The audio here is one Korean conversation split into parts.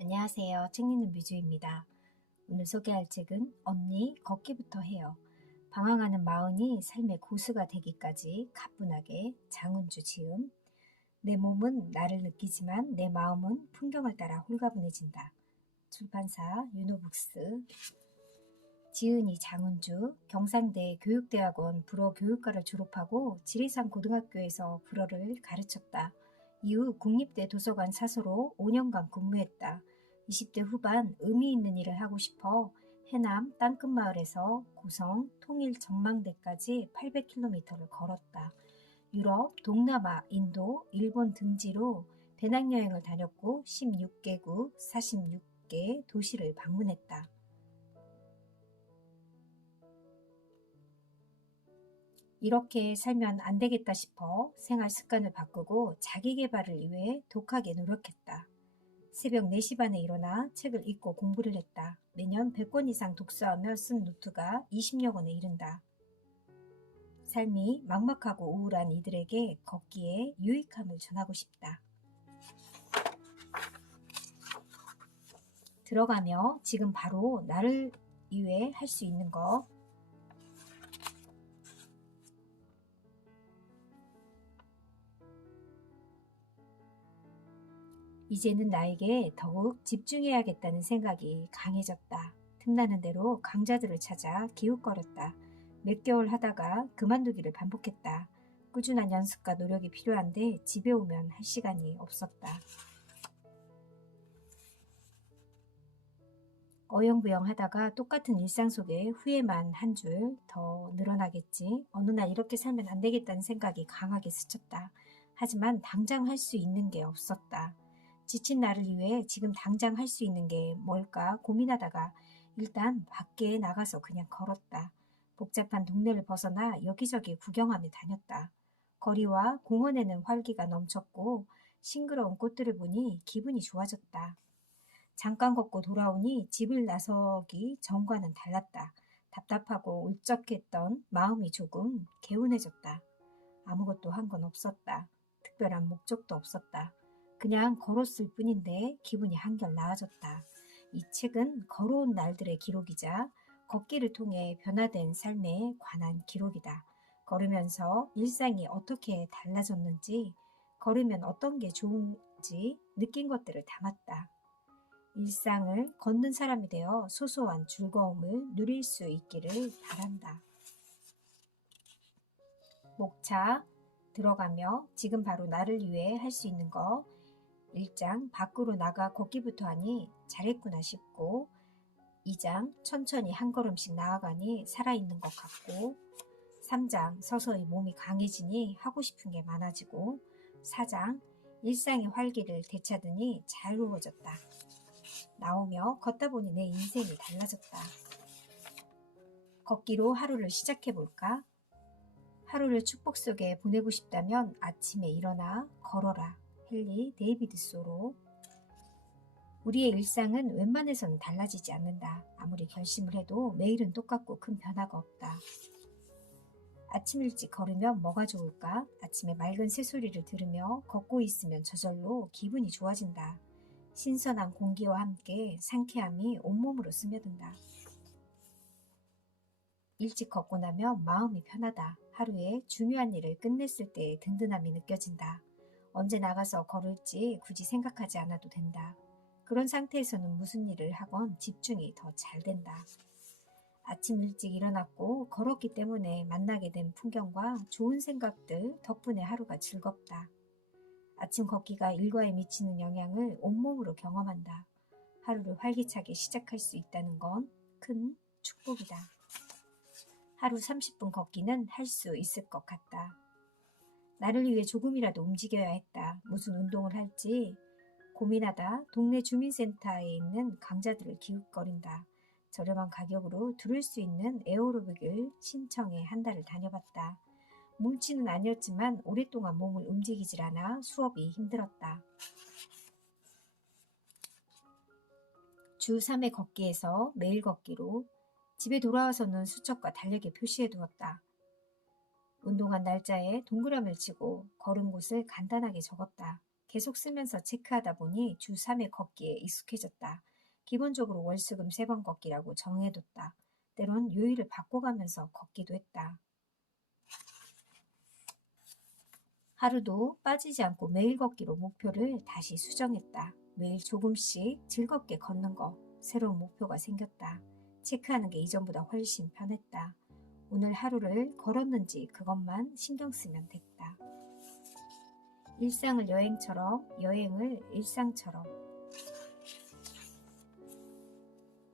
안녕하세요. 책 읽는 뮤즈입니다. 오늘 소개할 책은 언니 걷기부터 해요. 방황하는 마흔이 삶의 고수가 되기까지 가뿐하게 장은주 지음. 내 몸은 나를 느끼지만 내 마음은 풍경을 따라 홀가분해진다. 출판사 유노북스. 지은이 장은주, 경상대 교육대학원 불어교육과를 졸업하고 지리산 고등학교에서 불어를 가르쳤다. 이후 국립대 도서관 사서로 5년간 근무했다. 20대 후반 의미 있는 일을 하고 싶어 해남 땅끝마을에서 고성 통일 전망대까지 800km를 걸었다. 유럽, 동남아, 인도, 일본 등지로 배낭여행을 다녔고 16개국 46개 도시를 방문했다. 이렇게 살면 안 되겠다 싶어 생활 습관을 바꾸고 자기 개발을 위해 독하게 노력했다. 새벽 4시 반에 일어나 책을 읽고 공부를 했다. 매년 100권 이상 독서하며 쓴 노트가 20여 권에 이른다. 삶이 막막하고 우울한 이들에게 걷기에 유익함을 전하고 싶다. 들어가며 지금 바로 나를 위해 할 수 있는 것. 이제는 나에게 더욱 집중해야겠다는 생각이 강해졌다. 틈나는 대로 강좌들을 찾아 기웃거렸다. 몇 개월 하다가 그만두기를 반복했다. 꾸준한 연습과 노력이 필요한데 집에 오면 할 시간이 없었다. 어영부영 하다가 똑같은 일상 속에 후회만 한 줄 더 늘어나겠지. 어느 날 이렇게 살면 안 되겠다는 생각이 강하게 스쳤다. 하지만 당장 할 수 있는 게 없었다. 지친 나를 위해 지금 당장 할 수 있는 게 뭘까 고민하다가 일단 밖에 나가서 그냥 걸었다. 복잡한 동네를 벗어나 여기저기 구경하며 다녔다. 거리와 공원에는 활기가 넘쳤고 싱그러운 꽃들을 보니 기분이 좋아졌다. 잠깐 걷고 돌아오니 집을 나서기 전과는 달랐다. 답답하고 울적했던 마음이 조금 개운해졌다. 아무것도 한 건 없었다. 특별한 목적도 없었다. 그냥 걸었을 뿐인데 기분이 한결 나아졌다. 이 책은 걸어온 날들의 기록이자 걷기를 통해 변화된 삶에 관한 기록이다. 걸으면서 일상이 어떻게 달라졌는지, 걸으면 어떤 게 좋은지 느낀 것들을 담았다. 일상을 걷는 사람이 되어 소소한 즐거움을 누릴 수 있기를 바란다. 목차 들어가며 지금 바로 나를 위해 할 수 있는 거. 1장 밖으로 나가 걷기부터 하니 잘했구나 싶고, 2장 천천히 한 걸음씩 나아가니 살아있는 것 같고, 3장 서서히 몸이 강해지니 하고 싶은 게 많아지고, 4장 일상의 활기를 되찾으니 자유로워졌다. 나오며 걷다 보니 내 인생이 달라졌다. 걷기로 하루를 시작해볼까? 하루를 축복 속에 보내고 싶다면 아침에 일어나 걸어라. 헨리 데이비드 소로. 우리의 일상은 웬만해서는 달라지지 않는다. 아무리 결심을 해도 매일은 똑같고 큰 변화가 없다. 아침 일찍 걸으면 뭐가 좋을까? 아침에 맑은 새소리를 들으며 걷고 있으면 저절로 기분이 좋아진다. 신선한 공기와 함께 상쾌함이 온몸으로 스며든다. 일찍 걷고 나면 마음이 편하다. 하루에 중요한 일을 끝냈을 때의 든든함이 느껴진다. 언제 나가서 걸을지 굳이 생각하지 않아도 된다. 그런 상태에서는 무슨 일을 하건 집중이 더 잘 된다. 아침 일찍 일어났고 걸었기 때문에 만나게 된 풍경과 좋은 생각들 덕분에 하루가 즐겁다. 아침 걷기가 일과에 미치는 영향을 온몸으로 경험한다. 하루를 활기차게 시작할 수 있다는 건 큰 축복이다. 하루 30분 걷기는 할 수 있을 것 같다. 나를 위해 조금이라도 움직여야 했다. 무슨 운동을 할지 고민하다 동네 주민센터에 있는 강좌들을 기웃거린다. 저렴한 가격으로 들을 수 있는 에어로빅을 신청해 한 달을 다녀봤다. 몸치는 아니었지만 오랫동안 몸을 움직이질 않아 수업이 힘들었다. 주 3회 걷기에서 매일 걷기로 집에 돌아와서는 수첩과 달력에 표시해 두었다. 운동한 날짜에 동그라미를 치고 걸은 곳을 간단하게 적었다. 계속 쓰면서 체크하다 보니 주 3회 걷기에 익숙해졌다. 기본적으로 월수금 3번 걷기라고 정해뒀다. 때론 요일을 바꿔가면서 걷기도 했다. 하루도 빠지지 않고 매일 걷기로 목표를 다시 수정했다. 매일 조금씩 즐겁게 걷는 거, 새로운 목표가 생겼다. 체크하는 게 이전보다 훨씬 편했다. 오늘 하루를 걸었는지 그것만 신경 쓰면 됐다. 일상을 여행처럼, 여행을 일상처럼.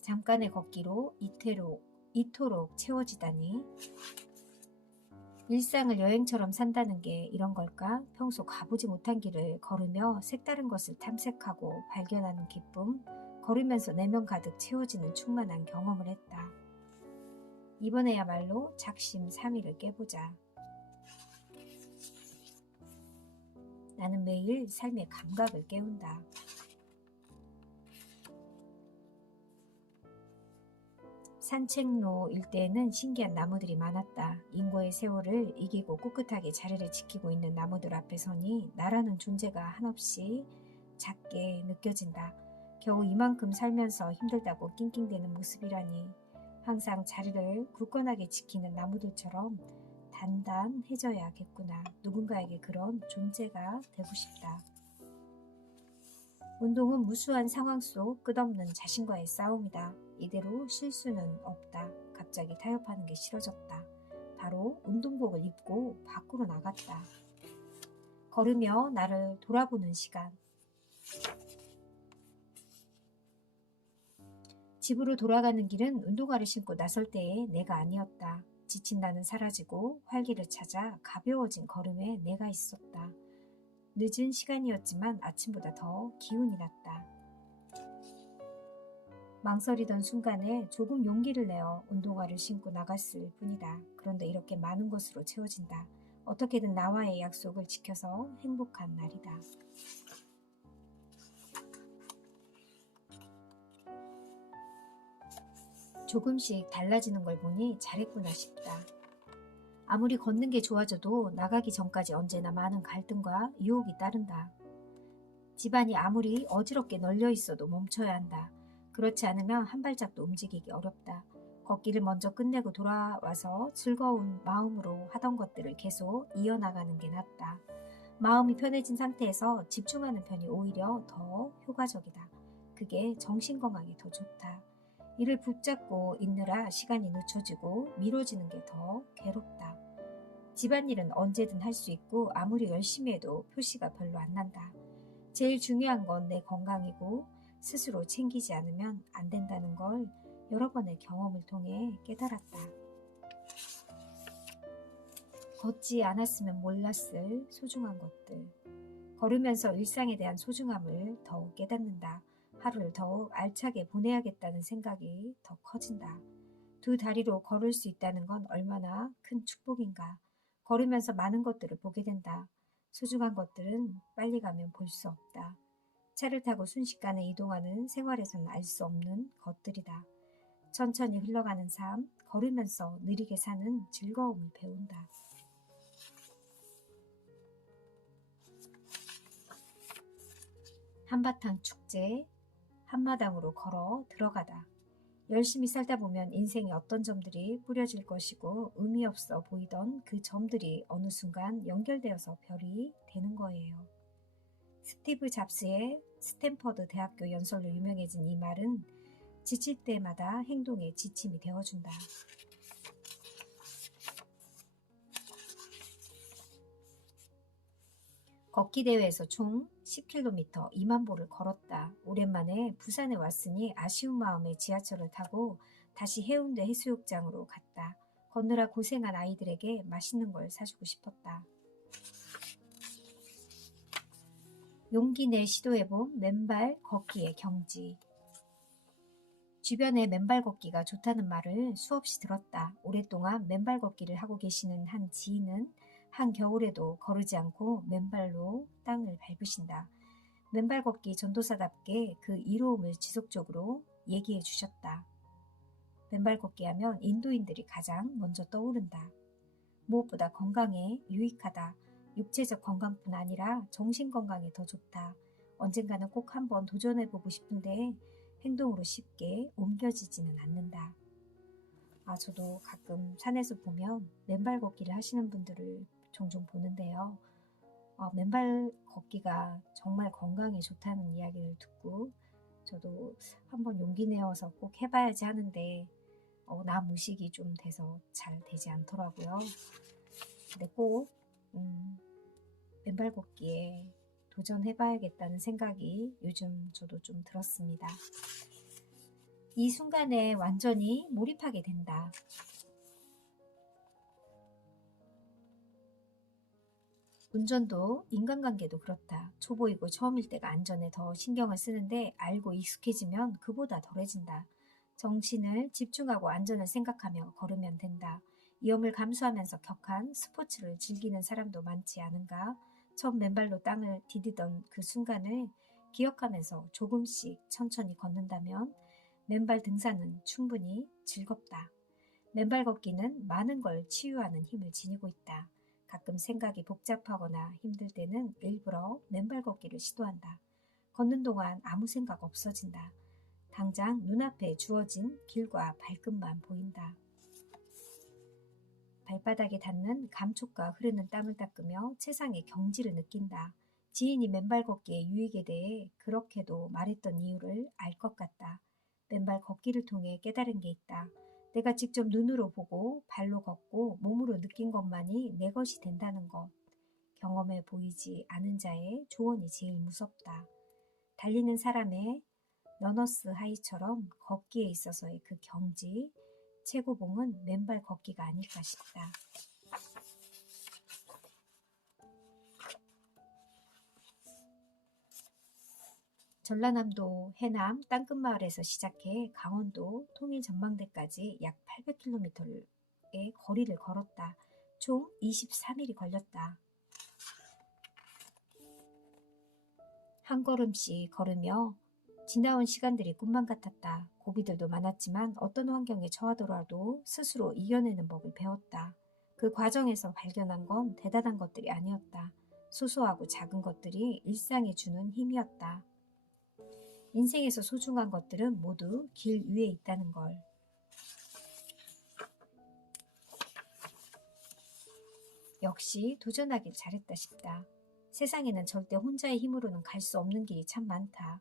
잠깐의 걷기로 이토록 채워지다니. 일상을 여행처럼 산다는 게 이런 걸까? 평소 가보지 못한 길을 걸으며 색다른 것을 탐색하고 발견하는 기쁨, 걸으면서 내면 가득 채워지는 충만한 경험을 했다. 이번에야말로 작심 삼일을 깨보자. 나는 매일 삶의 감각을 깨운다. 산책로 일대에는 신기한 나무들이 많았다. 인고의 세월을 이기고 꿋꿋하게 자리를 지키고 있는 나무들 앞에 서니 나라는 존재가 한없이 작게 느껴진다. 겨우 이만큼 살면서 힘들다고 낑낑대는 모습이라니. 항상 자리를 굳건하게 지키는 나무들처럼 단단해져야겠구나. 누군가에게 그런 존재가 되고 싶다. 운동은 무수한 상황 속 끝없는 자신과의 싸움이다. 이대로 쉴 수는 없다. 갑자기 타협하는 게 싫어졌다. 바로 운동복을 입고 밖으로 나갔다. 걸으며 나를 돌아보는 시간. 집으로 돌아가는 길은 운동화를 신고 나설 때의 내가 아니었다. 지친 나는 사라지고 활기를 찾아 가벼워진 걸음에 내가 있었다. 늦은 시간이었지만 아침보다 더 기운이 났다. 망설이던 순간에 조금 용기를 내어 운동화를 신고 나갔을 뿐이다. 그런데 이렇게 많은 것으로 채워진다. 어떻게든 나와의 약속을 지켜서 행복한 날이다. 조금씩 달라지는 걸 보니 잘했구나 싶다. 아무리 걷는 게 좋아져도 나가기 전까지 언제나 많은 갈등과 유혹이 따른다. 집안이 아무리 어지럽게 널려 있어도 멈춰야 한다. 그렇지 않으면 한 발짝도 움직이기 어렵다. 걷기를 먼저 끝내고 돌아와서 즐거운 마음으로 하던 것들을 계속 이어나가는 게 낫다. 마음이 편해진 상태에서 집중하는 편이 오히려 더 효과적이다. 그게 정신건강에 더 좋다. 이를 붙잡고 있느라 시간이 늦춰지고 미뤄지는 게 더 괴롭다. 집안일은 언제든 할 수 있고 아무리 열심히 해도 표시가 별로 안 난다. 제일 중요한 건 내 건강이고 스스로 챙기지 않으면 안 된다는 걸 여러 번의 경험을 통해 깨달았다. 걷지 않았으면 몰랐을 소중한 것들. 걸으면서 일상에 대한 소중함을 더욱 깨닫는다. 하루를 더욱 알차게 보내야겠다는 생각이 더 커진다. 두 다리로 걸을 수 있다는 건 얼마나 큰 축복인가. 걸으면서 많은 것들을 보게 된다. 소중한 것들은 빨리 가면 볼 수 없다. 차를 타고 순식간에 이동하는 생활에서는 알 수 없는 것들이다. 천천히 흘러가는 삶, 걸으면서 느리게 사는 즐거움을 배운다. 한바탕 축제, 한마당으로 걸어 들어가다. 열심히 살다 보면 인생에 어떤 점들이 뿌려질 것이고 의미 없어 보이던 그 점들이 어느 순간 연결되어서 별이 되는 거예요. 스티브 잡스의 스탠퍼드 대학교 연설로 유명해진 이 말은 지칠 때마다 행동의 지침이 되어준다. 걷기 대회에서 총 10km 2만 보를 걸었다. 오랜만에 부산에 왔으니 아쉬운 마음에 지하철을 타고 다시 해운대 해수욕장으로 갔다. 걷느라 고생한 아이들에게 맛있는 걸 사주고 싶었다. 용기 내 시도해본 맨발 걷기의 경지. 주변에 맨발 걷기가 좋다는 말을 수없이 들었다. 오랫동안 맨발 걷기를 하고 계시는 한 지인은 한겨울에도 거르지 않고 맨발로 땅을 밟으신다. 맨발 걷기 전도사답게 그 이로움을 지속적으로 얘기해 주셨다. 맨발 걷기 하면 인도인들이 가장 먼저 떠오른다. 무엇보다 건강에 유익하다. 육체적 건강뿐 아니라 정신 건강에 더 좋다. 언젠가는 꼭 한번 도전해보고 싶은데 행동으로 쉽게 옮겨지지는 않는다. 저도 가끔 산에서 보면 맨발 걷기를 하시는 분들을 종종 보는데요. 맨발 걷기가 정말 건강에 좋다는 이야기를 듣고 저도 한번 용기 내어서 꼭 해봐야지 하는데 나 무식이 좀 돼서 잘 되지 않더라고요. 근데 꼭 맨발 걷기에 도전해봐야겠다는 생각이 요즘 저도 좀 들었습니다. 이 순간에 완전히 몰입하게 된다. 운전도 인간관계도 그렇다. 초보이고 처음일 때가 안전에 더 신경을 쓰는데 알고 익숙해지면 그보다 덜해진다. 정신을 집중하고 안전을 생각하며 걸으면 된다. 위험을 감수하면서 격한 스포츠를 즐기는 사람도 많지 않은가? 처음 맨발로 땅을 디디던 그 순간을 기억하면서 조금씩 천천히 걷는다면 맨발 등산은 충분히 즐겁다. 맨발 걷기는 많은 걸 치유하는 힘을 지니고 있다. 가끔 생각이 복잡하거나 힘들 때는 일부러 맨발 걷기를 시도한다. 걷는 동안 아무 생각 없어진다. 당장 눈앞에 주어진 길과 발끝만 보인다. 발바닥에 닿는 감촉과 흐르는 땀을 닦으며 세상의 경지를 느낀다. 지인이 맨발 걷기의 유익에 대해 그렇게도 말했던 이유를 알 것 같다. 맨발 걷기를 통해 깨달은 게 있다. 내가 직접 눈으로 보고 발로 걷고 몸으로 느낀 것만이 내 것이 된다는 것. 경험해 보이지 않은 자의 조언이 제일 무섭다. 달리는 사람의 러너스 하이처럼 걷기에 있어서의 그 경지, 최고봉은 맨발 걷기가 아닐까 싶다. 전라남도 해남 땅끝마을에서 시작해 강원도 통일전망대까지 약 800km의 거리를 걸었다. 총 23일이 걸렸다. 한 걸음씩 걸으며 지나온 시간들이 꿈만 같았다. 고비들도 많았지만 어떤 환경에 처하더라도 스스로 이겨내는 법을 배웠다. 그 과정에서 발견한 건 대단한 것들이 아니었다. 소소하고 작은 것들이 일상에 주는 힘이었다. 인생에서 소중한 것들은 모두 길 위에 있다는 걸. 역시 도전하길 잘했다 싶다. 세상에는 절대 혼자의 힘으로는 갈 수 없는 길이 참 많다.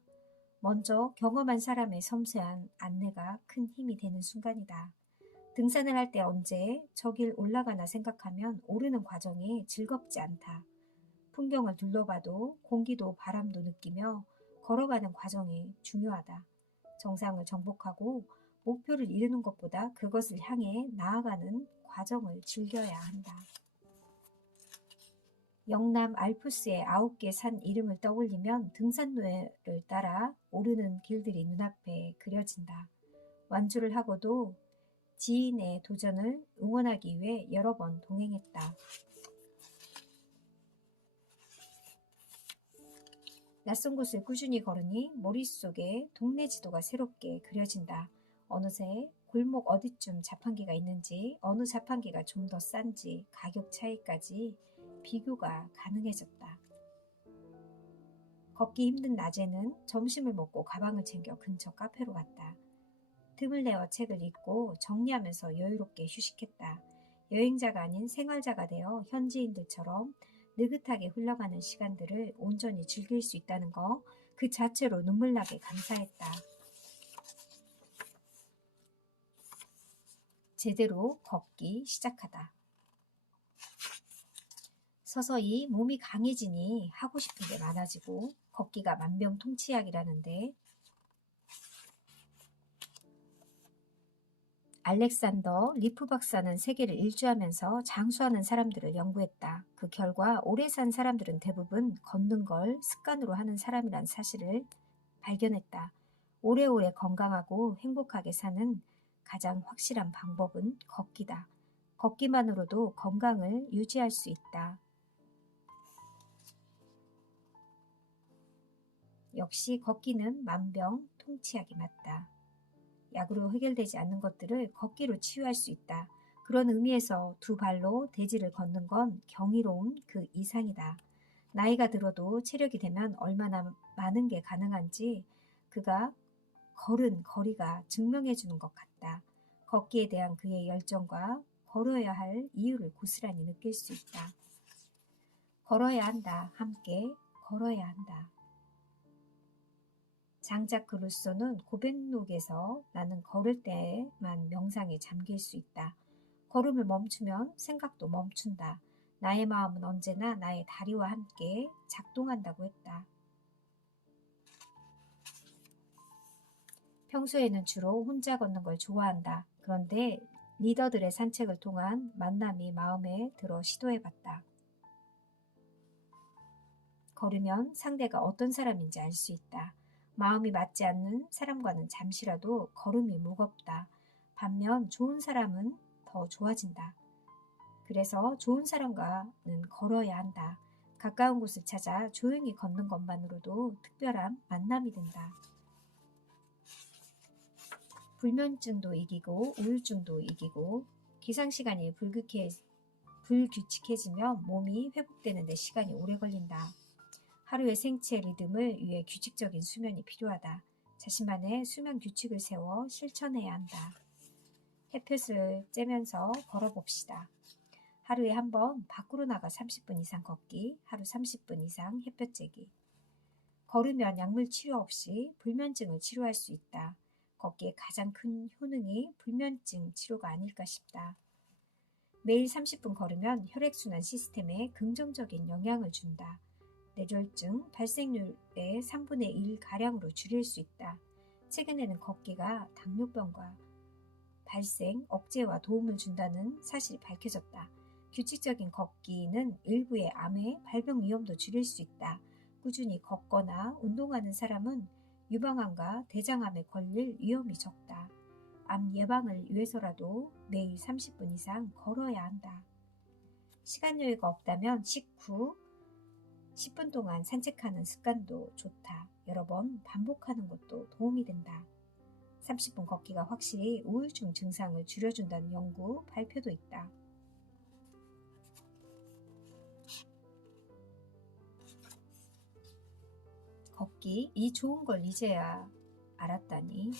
먼저 경험한 사람의 섬세한 안내가 큰 힘이 되는 순간이다. 등산을 할 때 언제 저 길 올라가나 생각하면 오르는 과정이 즐겁지 않다. 풍경을 둘러봐도 공기도 바람도 느끼며 걸어가는 과정이 중요하다. 정상을 정복하고 목표를 이루는 것보다 그것을 향해 나아가는 과정을 즐겨야 한다. 영남 알프스의 9개 산 이름을 떠올리면 등산로를 따라 오르는 길들이 눈앞에 그려진다. 완주를 하고도 지인의 도전을 응원하기 위해 여러 번 동행했다. 낯선 곳을 꾸준히 걸으니 머릿속에 동네 지도가 새롭게 그려진다. 어느새 골목 어디쯤 자판기가 있는지, 어느 자판기가 좀 더 싼지, 가격 차이까지 비교가 가능해졌다. 걷기 힘든 낮에는 점심을 먹고 가방을 챙겨 근처 카페로 갔다. 틈을 내어 책을 읽고 정리하면서 여유롭게 휴식했다. 여행자가 아닌 생활자가 되어 현지인들처럼 느긋하게 흘러가는 시간들을 온전히 즐길 수 있다는 거, 그 자체로 눈물 나게 감사했다. 제대로 걷기 시작하다. 서서히 몸이 강해지니 하고 싶은 게 많아지고 걷기가 만병통치약이라는데 알렉산더 리프 박사는 세계를 일주하면서 장수하는 사람들을 연구했다. 그 결과 오래 산 사람들은 대부분 걷는 걸 습관으로 하는 사람이란 사실을 발견했다. 오래오래 건강하고 행복하게 사는 가장 확실한 방법은 걷기다. 걷기만으로도 건강을 유지할 수 있다. 역시 걷기는 만병통치약이 맞다. 약으로 해결되지 않는 것들을 걷기로 치유할 수 있다. 그런 의미에서 두 발로 대지를 걷는 건 경이로움 그 이상이다. 나이가 들어도 체력이 되면 얼마나 많은 게 가능한지 그가 걸은 거리가 증명해 주는 것 같다. 걷기에 대한 그의 열정과 걸어야 할 이유를 고스란히 느낄 수 있다. 걸어야 한다. 함께 걸어야 한다. 장작 그루소는 고백록에서 나는 걸을 때만 명상에 잠길 수 있다. 걸음을 멈추면 생각도 멈춘다. 나의 마음은 언제나 나의 다리와 함께 작동한다고 했다. 평소에는 주로 혼자 걷는 걸 좋아한다. 그런데 리더들의 산책을 통한 만남이 마음에 들어 시도해봤다. 걸으면 상대가 어떤 사람인지 알 수 있다. 마음이 맞지 않는 사람과는 잠시라도 걸음이 무겁다. 반면 좋은 사람은 더 좋아진다. 그래서 좋은 사람과는 걸어야 한다. 가까운 곳을 찾아 조용히 걷는 것만으로도 특별한 만남이 된다. 불면증도 이기고 우울증도 이기고 기상시간이 불규칙해지면 몸이 회복되는 데 시간이 오래 걸린다. 하루의 생체 리듬을 위해 규칙적인 수면이 필요하다. 자신만의 수면 규칙을 세워 실천해야 한다. 햇볕을 쬐면서 걸어봅시다. 하루에 한 번 밖으로 나가 30분 이상 걷기, 하루 30분 이상 햇볕 쬐기. 걸으면 약물 치료 없이 불면증을 치료할 수 있다. 걷기의 가장 큰 효능이 불면증 치료가 아닐까 싶다. 매일 30분 걸으면 혈액순환 시스템에 긍정적인 영향을 준다. 뇌졸중 발생률의 3분의 1가량으로 줄일 수 있다. 최근에는 걷기가 당뇨병과 발생 억제와 도움을 준다는 사실이 밝혀졌다. 규칙적인 걷기는 일부의 암의 발병 위험도 줄일 수 있다. 꾸준히 걷거나 운동하는 사람은 유방암과 대장암에 걸릴 위험이 적다. 암 예방을 위해서라도 매일 30분 이상 걸어야 한다. 시간 여유가 없다면 식후 10분 동안 산책하는 습관도 좋다. 여러 번 반복하는 것도 도움이 된다. 30분 걷기가 확실히 우울증 증상을 줄여준다는 연구 발표도 있다. 걷기, 이 좋은 걸 이제야 알았다니.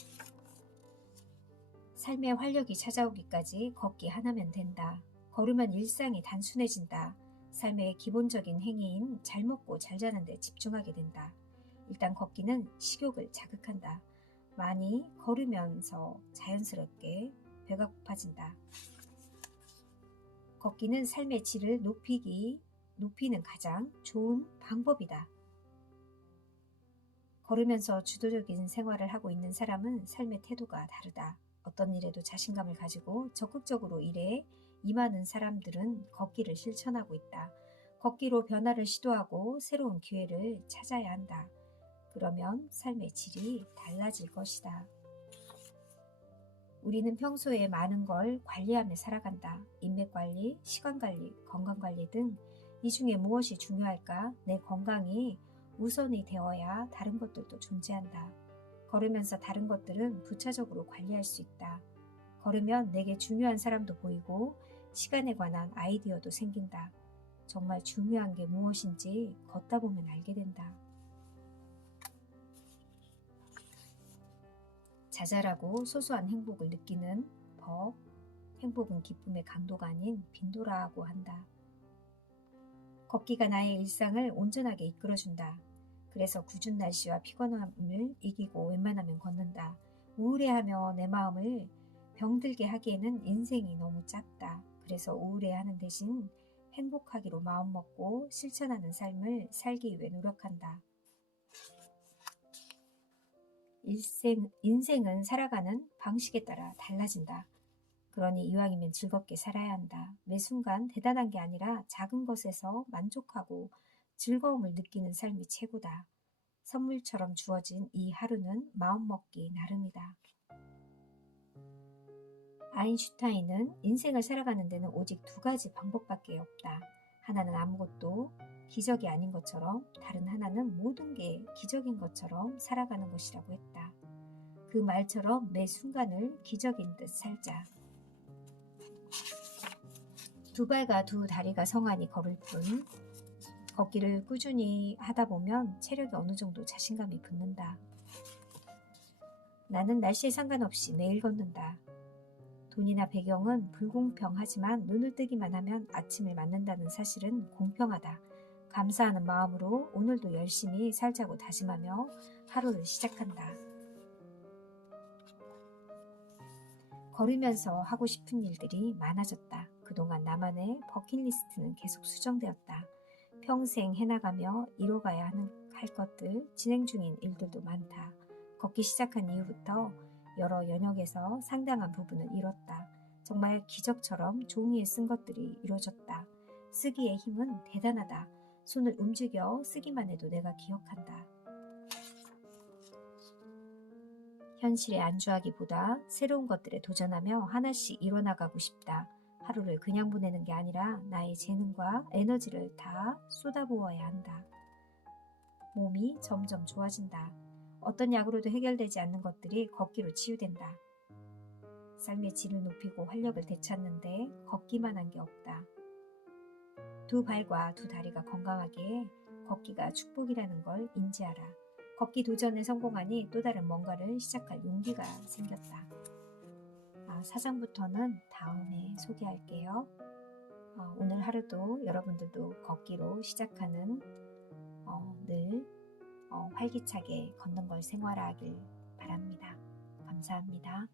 삶의 활력이 찾아오기까지 걷기 하나면 된다. 걸으면 일상이 단순해진다. 삶의 기본적인 행위인 잘 먹고 잘 자는 데 집중하게 된다. 일단 걷기는 식욕을 자극한다. 많이 걸으면서 자연스럽게 배가 고파진다. 걷기는 삶의 질을 높이는 가장 좋은 방법이다. 걸으면서 주도적인 생활을 하고 있는 사람은 삶의 태도가 다르다. 어떤 일에도 자신감을 가지고 적극적으로 일에 임하는 사람들은 걷기를 실천하고 있다. 걷기로 변화를 시도하고 새로운 기회를 찾아야 한다. 그러면 삶의 질이 달라질 것이다. 우리는 평소에 많은 걸 관리하며 살아간다. 인맥관리, 시간관리, 건강관리 등 이 중에 무엇이 중요할까? 내 건강이 우선이 되어야 다른 것들도 존재한다. 걸으면서 다른 것들은 부차적으로 관리할 수 있다. 걸으면 내게 중요한 사람도 보이고 시간에 관한 아이디어도 생긴다. 정말 중요한 게 무엇인지 걷다 보면 알게 된다. 자잘하고 소소한 행복을 느끼는 법, 행복은 기쁨의 강도가 아닌 빈도라고 한다. 걷기가 나의 일상을 온전하게 이끌어준다. 그래서 궂은 날씨와 피곤함을 이기고 웬만하면 걷는다. 우울해하며 내 마음을 병들게 하기에는 인생이 너무 짧다. 그래서 우울해하는 대신 행복하기로 마음먹고 실천하는 삶을 살기 위해 노력한다. 인생은 살아가는 방식에 따라 달라진다. 그러니 이왕이면 즐겁게 살아야 한다. 매 순간 대단한 게 아니라 작은 것에서 만족하고 즐거움을 느끼는 삶이 최고다. 선물처럼 주어진 이 하루는 마음먹기 나름이다. 아인슈타인은 인생을 살아가는 데는 오직 두 가지 방법밖에 없다. 하나는 아무것도 기적이 아닌 것처럼, 다른 하나는 모든 게 기적인 것처럼 살아가는 것이라고 했다. 그 말처럼 매 순간을 기적인 듯 살자. 두 발과 두 다리가 성하니 걸을 뿐 걷기를 꾸준히 하다 보면 체력이 어느 정도 자신감이 붙는다. 나는 날씨에 상관없이 매일 걷는다. 돈이나 배경은 불공평하지만 눈을 뜨기만 하면 아침을 맞는다는 사실은 공평하다. 감사하는 마음으로 오늘도 열심히 살자고 다짐하며 하루를 시작한다. 걸으면서 하고 싶은 일들이 많아졌다. 그동안 나만의 버킷리스트는 계속 수정되었다. 평생 해나가며 이뤄가야 할 것들, 진행 중인 일들도 많다. 걷기 시작한 이후부터 여러 영역에서 상당한 부분을 이뤘다. 정말 기적처럼 종이에 쓴 것들이 이루어졌다. 쓰기의 힘은 대단하다. 손을 움직여 쓰기만 해도 내가 기억한다. 현실에 안주하기보다 새로운 것들에 도전하며 하나씩 이뤄나가고 싶다. 하루를 그냥 보내는 게 아니라 나의 재능과 에너지를 다 쏟아부어야 한다. 몸이 점점 좋아진다. 어떤 약으로도 해결되지 않는 것들이 걷기로 치유된다. 삶의 질을 높이고 활력을 되찾는데 걷기만 한 게 없다. 두 발과 두 다리가 건강하기에 걷기가 축복이라는 걸 인지하라. 걷기 도전에 성공하니 또 다른 뭔가를 시작할 용기가 생겼다. 사장부터는 다음에 소개할게요. 오늘 하루도 여러분들도 걷기로 시작하는 늘 활기차게 걷는 걸 생활하길 바랍니다. 감사합니다.